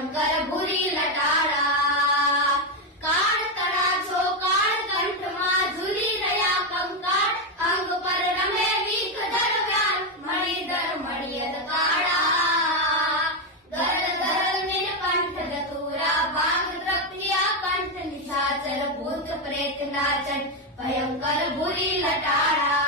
ભયંકર ભૂરી લટાડા કાળ તરાજો કાળ કંઠમાં ઝૂલી રહ્યા કંકાળ અંગ પર રમે વીખ દરમ્યાન મણિધર મણિયત કાળા ગરલ ગરલ નીલ કંઠ દતુરા ભાંગ દ્રપ્તિયા કંઠ નિશાચર ભૂત પ્રેત નાચન ભયંકર ભૂરી લટાડા